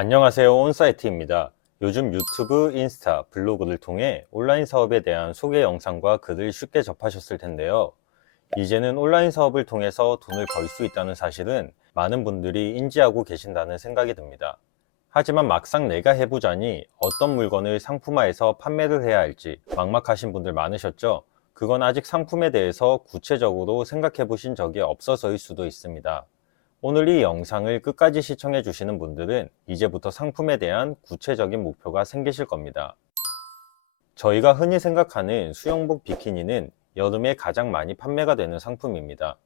안녕하세요. 온사이트입니다. 요즘 유튜브, 인스타, 블로그를 통해 온라인 사업에 대한 소개 영상과 글을 쉽게 접하셨을 텐데요. 이제는 온라인 사업을 통해서 돈을 벌 수 있다는 사실은 많은 분들이 인지하고 계신다는 생각이 듭니다. 하지만 막상 내가 해보자니 어떤 물건을 상품화해서 판매를 해야 할지 막막하신 분들 많으셨죠? 그건 아직 상품에 대해서 구체적으로 생각해 보신 적이 없어서일 수도 있습니다. 오늘 이 영상을 끝까지 시청해 주시는 분들은 이제부터 상품에 대한 구체적인 목표가 생기실 겁니다. 저희가 흔히 생각하는 수영복 비키니는 여름에 가장 많이 판매가 되는 상품입니다.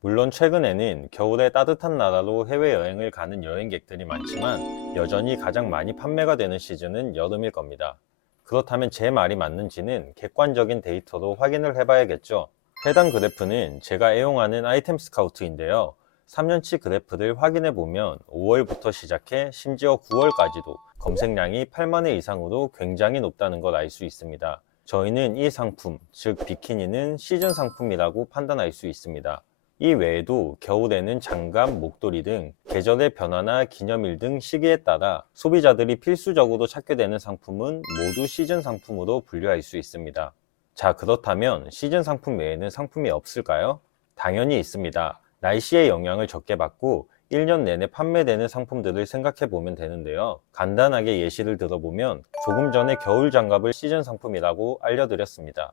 물론 최근에는 겨울에 따뜻한 나라로 해외여행을 가는 여행객들이 많지만 여전히 가장 많이 판매가 되는 시즌은 여름일 겁니다. 그렇다면 제 말이 맞는지는 객관적인 데이터로 확인을 해봐야겠죠. 해당 그래프는 제가 애용하는 아이템 스카우트인데요. 3년치 그래프를 확인해 보면 5월부터 시작해 심지어 9월까지도 검색량이 8만 회 이상으로 굉장히 높다는 걸 알 수 있습니다. 저희는 이 상품, 즉 비키니는 시즌 상품이라고 판단할 수 있습니다. 이 외에도 겨울에는 장갑, 목도리 등 계절의 변화나 기념일 등 시기에 따라 소비자들이 필수적으로 찾게 되는 상품은 모두 시즌 상품으로 분류할 수 있습니다. 자, 그렇다면 시즌 상품 외에는 상품이 없을까요? 당연히 있습니다. 날씨의 영향을 적게 받고 1년 내내 판매되는 상품들을 생각해 보면 되는데요. 간단하게 예시를 들어보면 조금 전에 겨울 장갑을 시즌 상품이라고 알려드렸습니다.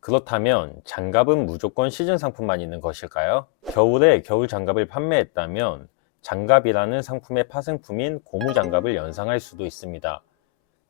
그렇다면 장갑은 무조건 시즌 상품만 있는 것일까요? 겨울에 겨울 장갑을 판매했다면 장갑이라는 상품의 파생품인 고무 장갑을 연상할 수도 있습니다.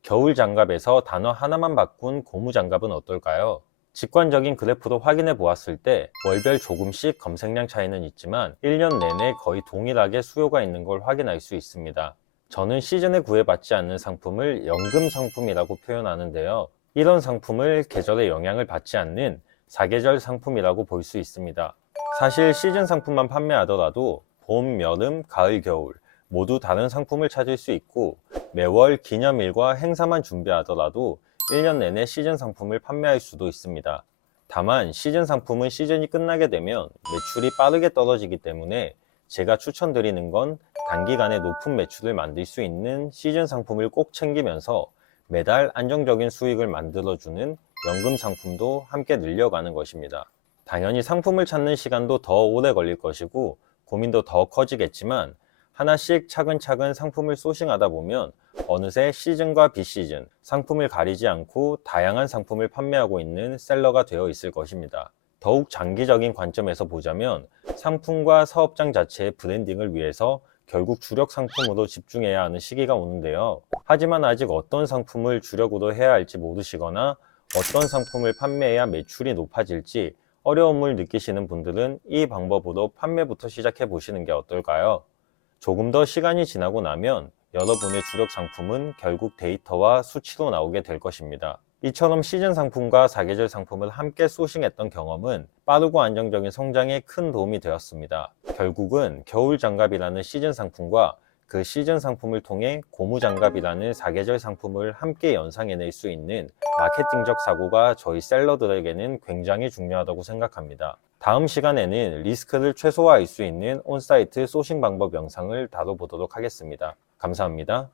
겨울 장갑에서 단어 하나만 바꾼 고무 장갑은 어떨까요? 직관적인 그래프로 확인해 보았을 때 월별 조금씩 검색량 차이는 있지만 1년 내내 거의 동일하게 수요가 있는 걸 확인할 수 있습니다. 저는 시즌에 구애받지 않는 상품을 연금 상품이라고 표현하는데요. 이런 상품을 계절의 영향을 받지 않는 사계절 상품이라고 볼 수 있습니다. 사실 시즌 상품만 판매하더라도 봄, 여름, 가을, 겨울 모두 다른 상품을 찾을 수 있고 매월 기념일과 행사만 준비하더라도 1년 내내 시즌 상품을 판매할 수도 있습니다. 다만 시즌 상품은 시즌이 끝나게 되면 매출이 빠르게 떨어지기 때문에 제가 추천드리는 건 단기간에 높은 매출을 만들 수 있는 시즌 상품을 꼭 챙기면서 매달 안정적인 수익을 만들어주는 연금 상품도 함께 늘려가는 것입니다. 당연히 상품을 찾는 시간도 더 오래 걸릴 것이고 고민도 더 커지겠지만 하나씩 차근차근 상품을 소싱하다 보면 어느새 시즌과 비시즌, 상품을 가리지 않고 다양한 상품을 판매하고 있는 셀러가 되어 있을 것입니다. 더욱 장기적인 관점에서 보자면 상품과 사업장 자체의 브랜딩을 위해서 결국 주력 상품으로 집중해야 하는 시기가 오는데요. 하지만 아직 어떤 상품을 주력으로 해야 할지 모르시거나 어떤 상품을 판매해야 매출이 높아질지 어려움을 느끼시는 분들은 이 방법으로 판매부터 시작해 보시는 게 어떨까요? 조금 더 시간이 지나고 나면 여러분의 주력 상품은 결국 데이터와 수치로 나오게 될 것입니다. 이처럼 시즌 상품과 사계절 상품을 함께 소싱했던 경험은 빠르고 안정적인 성장에 큰 도움이 되었습니다. 결국은 겨울 장갑이라는 시즌 상품과 그 시즌 상품을 통해 고무 장갑이라는 사계절 상품을 함께 연상해낼 수 있는 마케팅적 사고가 저희 셀러들에게는 굉장히 중요하다고 생각합니다. 다음 시간에는 리스크를 최소화할 수 있는 온사이트 소싱 방법 영상을 다뤄보도록 하겠습니다. 감사합니다.